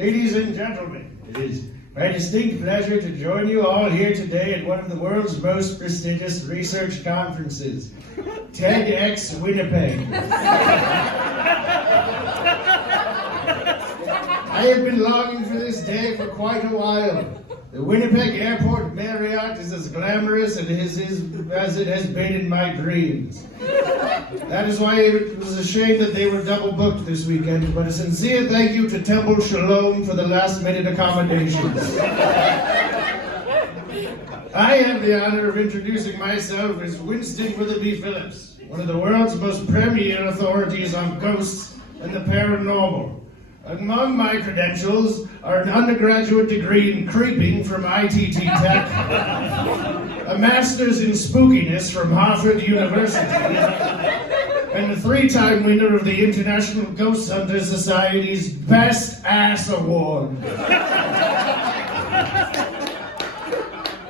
Ladies and gentlemen, it is my distinct pleasure to join you all here today at one of the world's most prestigious research conferences, TEDx Winnipeg. I have been longing for this day for quite a while. The Winnipeg Airport Marriott is as glamorous as it has been in my dreams. That is why it was a shame that they were double booked this weekend, but a sincere thank you to Temple Shalom for the last minute accommodations. I have the honor of introducing myself as Winston Witherby Phillips, one of the world's most premier authorities on ghosts and the paranormal. Among my credentials are an undergraduate degree in creeping from ITT Tech, a master's in spookiness from Harvard University, and a 3-time winner of the International Ghost Hunter Society's Best Ass Award.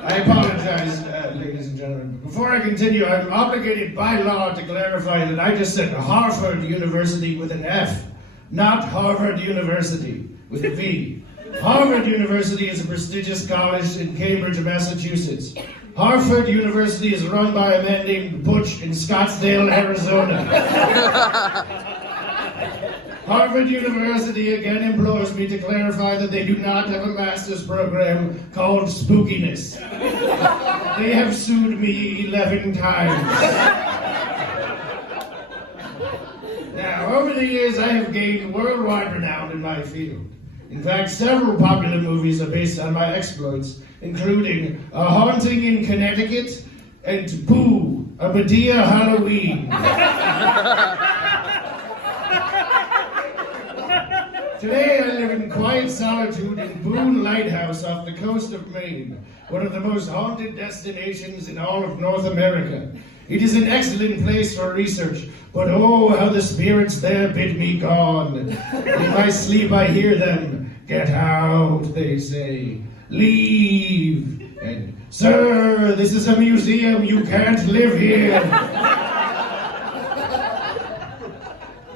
I apologize, ladies and gentlemen. Before I continue, I'm obligated by law to clarify that I just said Harvard University with an F. Not Harvard University, with a V. Harvard University is a prestigious college in Cambridge, Massachusetts. Harvard University is run by a man named Butch in Scottsdale, Arizona. Harvard University again implores me to clarify that they do not have a master's program called spookiness. They have sued me 11 times. Now, over the years, I have gained worldwide renown in my field. In fact, several popular movies are based on my exploits, including A Haunting in Connecticut and Boo, A Medea Halloween. Today, I live in quiet solitude in Boone Lighthouse off the coast of Maine, one of the most haunted destinations in all of North America. It is an excellent place for research, but oh, how the spirits there bid me gone. In my sleep I hear them. Get out, they say. Leave. And, sir, this is a museum. You can't live here.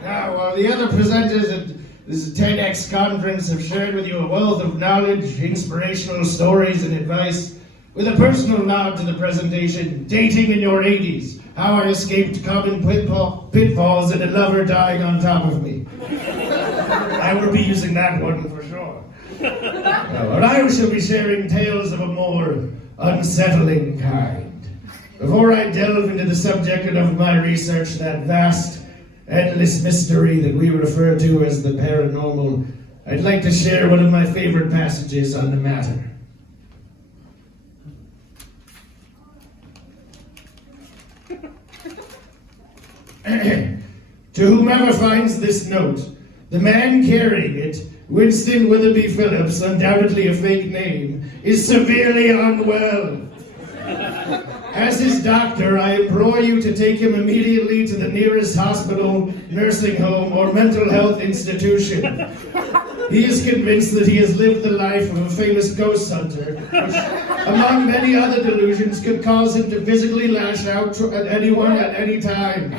Now, while the other presenters at this TEDx conference have shared with you a wealth of knowledge, inspirational stories, and advice, with a personal nod to the presentation, Dating in Your 80s, How I Escaped Common Pitfalls and a Lover Dying on Top of Me. I will be using that one for sure. But I shall be sharing tales of a more unsettling kind. Before I delve into the subject of my research, that vast, endless mystery that we refer to as the paranormal, I'd like to share one of my favorite passages on the matter. To whomever finds this note, the man carrying it, Winston Witherby Phillips, undoubtedly a fake name, is severely unwell. As his doctor, I implore you to take him immediately to the nearest hospital, nursing home, or mental health institution. He is convinced that he has lived the life of a famous ghost hunter, which, among many other delusions, could cause him to physically lash out at anyone at any time.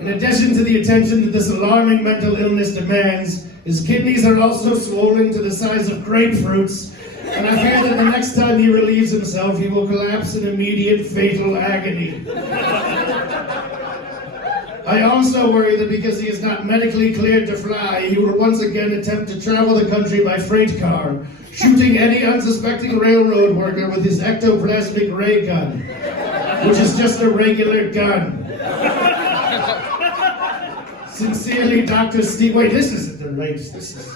In addition to the attention that this alarming mental illness demands, his kidneys are also swollen to the size of grapefruits, and I fear that the next time he relieves himself, he will collapse in immediate fatal agony. I also worry that because he is not medically cleared to fly, he will once again attempt to travel the country by freight car, shooting any unsuspecting railroad worker with his ectoplasmic ray gun, which is just a regular gun. Sincerely, Dr. Steve. Wait, this isn't the right. This is.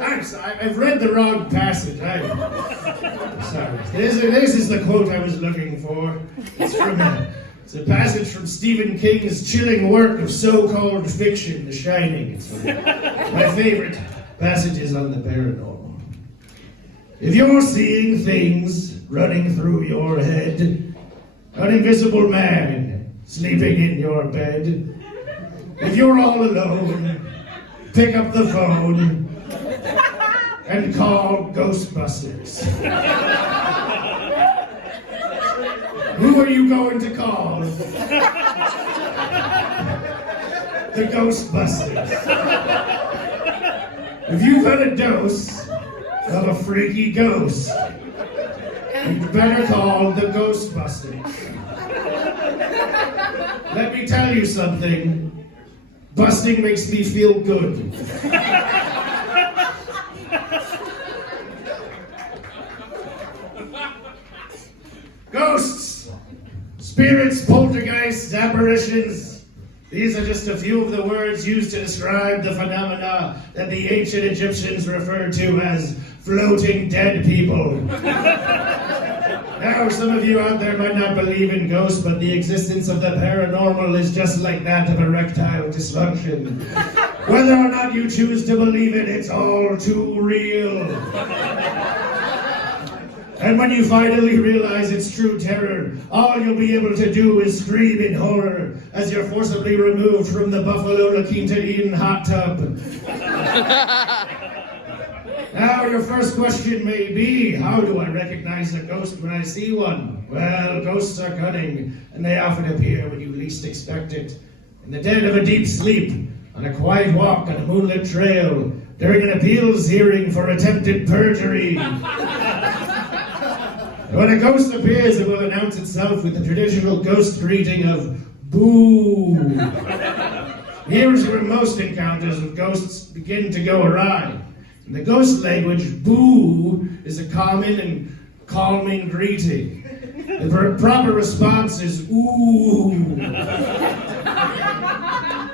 I'm sorry. I've read the wrong passage. I'm sorry. This is the quote I was looking for. It's a passage from Stephen King's chilling work of so-called fiction, The Shining. It's one of my favorite passages on the paranormal. If you're seeing things running through your head, an invisible man sleeping in your bed, if you're all alone, pick up the phone and call Ghostbusters. Who are you going to call? The Ghostbusters. If you've had a dose of a freaky ghost, you'd better call the Ghostbusters. Let me tell you something. Busting makes me feel good. Ghosts, spirits, poltergeists, apparitions. These are just a few of the words used to describe the phenomena that the ancient Egyptians referred to as floating dead people. Now, some of you out there might not believe in ghosts, but the existence of the paranormal is just like that of erectile dysfunction. Whether or not you choose to believe it, it's all too real. And when you finally realize its true terror, all you'll be able to do is scream in horror as you're forcibly removed from the Buffalo La Quinta Inn hot tub. Now, your first question may be, how do I recognize a ghost when I see one? Well, ghosts are cunning, and they often appear when you least expect it. In the dead of a deep sleep, on a quiet walk on a moonlit trail, during an appeals hearing for attempted perjury. When a ghost appears, it will announce itself with the traditional ghost greeting of boo. Here's where most encounters with ghosts begin to go awry. In the ghost language, boo is a common and calming greeting. The proper response is ooh.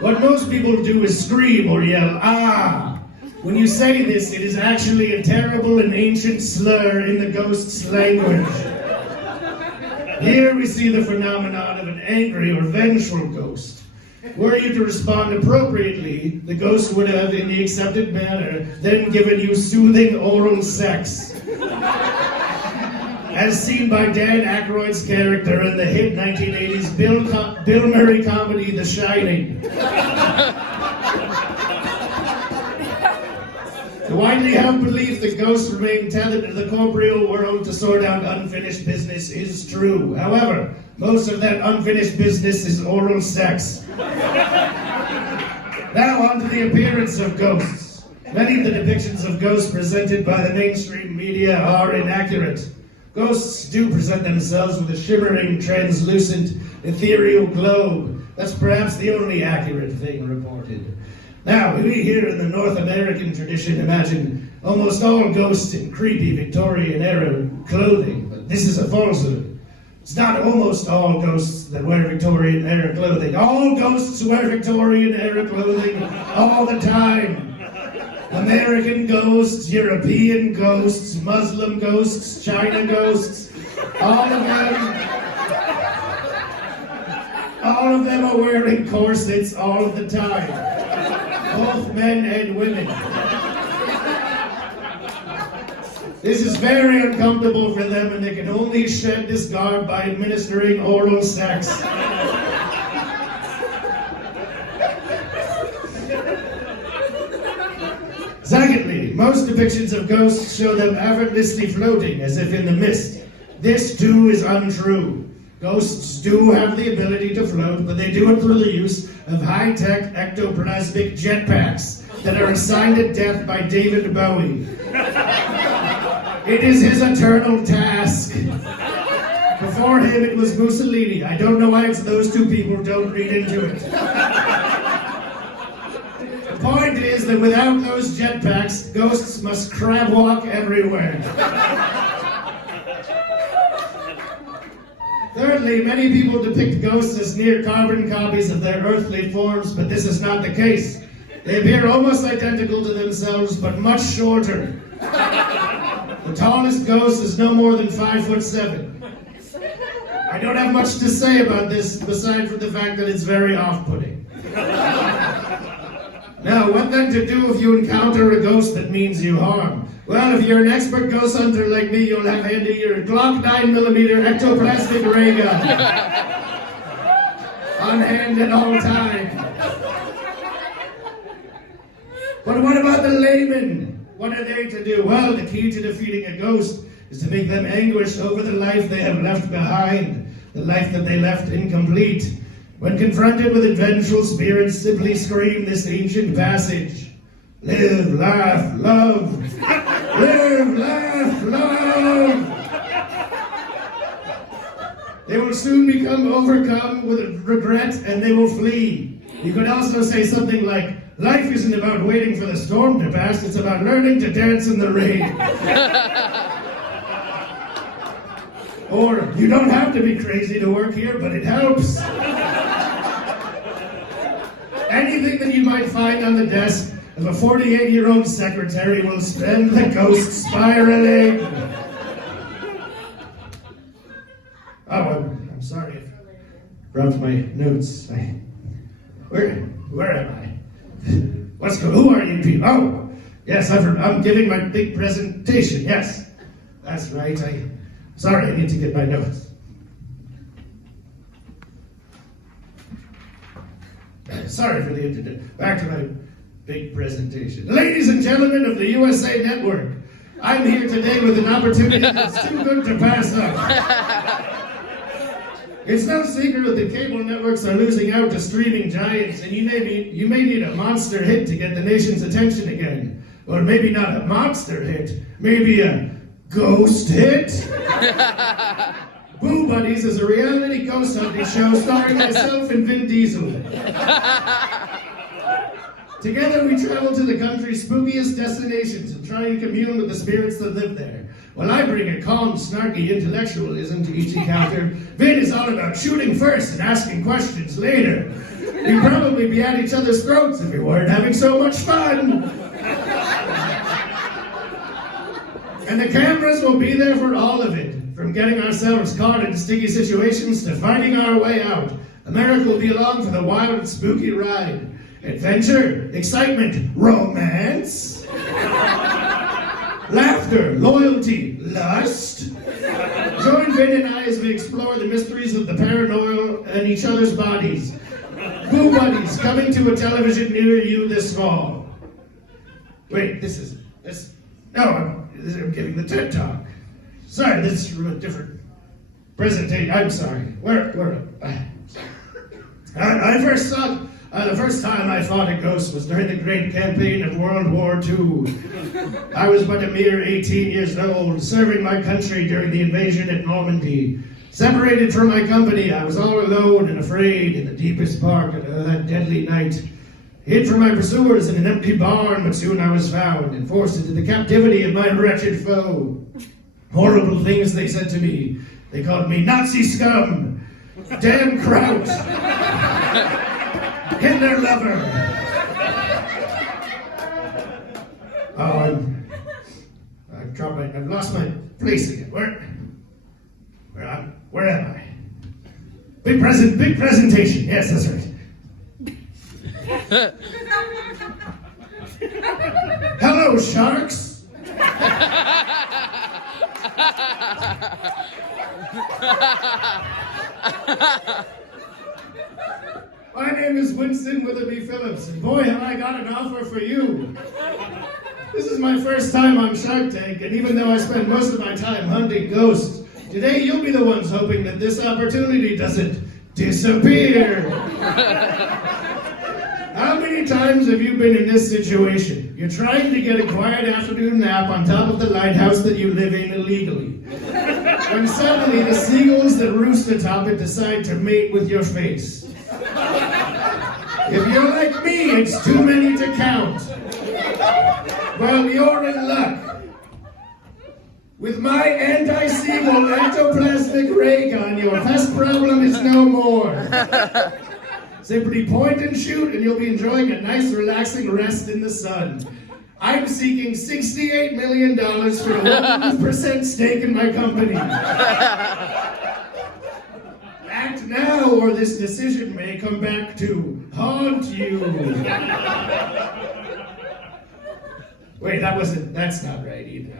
What most people do is scream or yell ah. When you say this, it is actually a terrible and ancient slur in the ghost's language. Here we see the phenomenon of an angry or vengeful ghost. Were you to respond appropriately, the ghost would have, in the accepted manner, then given you soothing oral sex. As seen by Dan Aykroyd's character in the hit 1980s Bill Murray comedy, The Shining. The widely held belief that ghosts remain tethered to the corporeal world to sort out unfinished business is true. However, most of that unfinished business is oral sex. Now on to the appearance of ghosts. Many of the depictions of ghosts presented by the mainstream media are inaccurate. Ghosts do present themselves with a shimmering, translucent, ethereal globe. That's perhaps the only accurate thing reported. Now, we here in the North American tradition imagine almost all ghosts in creepy Victorian-era clothing, but this is a falsehood. It's not almost all ghosts that wear Victorian-era clothing. All ghosts wear Victorian-era clothing all the time. American ghosts, European ghosts, Muslim ghosts, China ghosts, all of them are wearing corsets all of the time. Both men and women. This is very uncomfortable for them, and they can only shed this garb by administering oral sex. Secondly, most depictions of ghosts show them effortlessly floating, as if in the mist. This, too, is untrue. Ghosts do have the ability to float, but they do it through the use of high-tech ectoplasmic jetpacks that are assigned at death by David Bowie. It is his eternal task. Before him, it was Mussolini. I don't know why it's those two people. Don't read into it. The point is that without those jetpacks, ghosts must crab walk everywhere. Thirdly, many people depict ghosts as near carbon copies of their earthly forms, but this is not the case. They appear almost identical to themselves, but much shorter. The tallest ghost is no more than 5'7". I don't have much to say about this, besides from the fact that it's very off-putting. Now, what then to do if you encounter a ghost that means you harm? Well, if you're an expert ghost hunter like me, you'll have handy your Glock 9mm ectoplasmic ray gun. On hand at all times. But what about the layman? What are they to do? Well, the key to defeating a ghost is to make them anguish over the life they have left behind, the life that they left incomplete. When confronted with vengeful spirits, simply scream this ancient passage. Live, laugh, love. Live, laugh, love. They will soon become overcome with regret and they will flee. You could also say something like, life isn't about waiting for the storm to pass, it's about learning to dance in the rain. Or, you don't have to be crazy to work here, but it helps. Anything that you might find on the desk of a 48-year-old secretary will send the ghost spiraling. Oh, I'm sorry. I dropped my notes. Where am I? Who are you people? Oh, yes, I'm giving my big presentation. Yes, that's right. Sorry, I need to get my notes. Sorry for the internet. Back to my big presentation. Ladies and gentlemen of the USA Network, I'm here today with an opportunity that's too good to pass up. It's no secret that the cable networks are losing out to streaming giants, and you may need a monster hit to get the nation's attention again. Or maybe not a monster hit, maybe a ghost hit? Boo Buddies is a reality ghost hunting show starring myself and Vin Diesel. Together we travel to the country's spookiest destinations and try and commune with the spirits that live there. While I bring a calm, snarky intellectualism to each encounter, Vin is all about shooting first and asking questions later. We'd probably be at each other's throats if we weren't having so much fun. And the cameras will be there for all of it. From getting ourselves caught in sticky situations to finding our way out. America will be along for the wild and spooky ride. Adventure, excitement, romance, laughter, loyalty, lust. Join Vin and I as we explore the mysteries of the paranormal and each other's bodies. Boo Buddies, coming to a television near you this fall. Wait, I'm giving the TED Talk. Sorry, this is from a different presentation. I'm sorry. The first time I fought a ghost was during the great campaign of World War II. I was but a mere 18 years old, serving my country during the invasion at Normandy. Separated from my company, I was all alone and afraid in the deepest park of that deadly night. Hid from my pursuers in an empty barn, but soon I was found and forced into the captivity of my wretched foe. Horrible things they said to me. They called me Nazi scum, damn kraut, Hitler lover. Oh, I've lost my place again. Where am I? Big presentation. Yes, that's right. Hello, sharks. My name is Winston Witherby Phillips, and boy, have I got an offer for you. This is my first time on Shark Tank, and even though I spend most of my time hunting ghosts, today you'll be the ones hoping that this opportunity doesn't disappear. How many times have you been in this situation? You're trying to get a quiet afternoon nap on top of the lighthouse that you live in illegally. When suddenly the seagulls that roost atop it decide to mate with your face. If you're like me, it's too many to count. Well, you're in luck. With my anti-seagull ectoplasmic ray gun, your pest problem is no more. Simply point and shoot, and you'll be enjoying a nice, relaxing rest in the sun. I'm seeking $68 million for a 1% stake in my company. Act now, or this decision may come back to haunt you. Wait, that's not right either.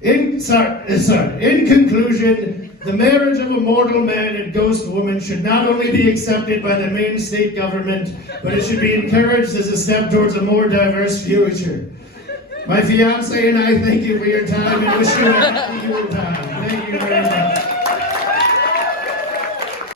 In conclusion, the marriage of a mortal man and ghost woman should not only be accepted by the Maine state government, but it should be encouraged as a step towards a more diverse future. My fiance and I thank you for your time and wish you a happy Yuletide. Thank you very much.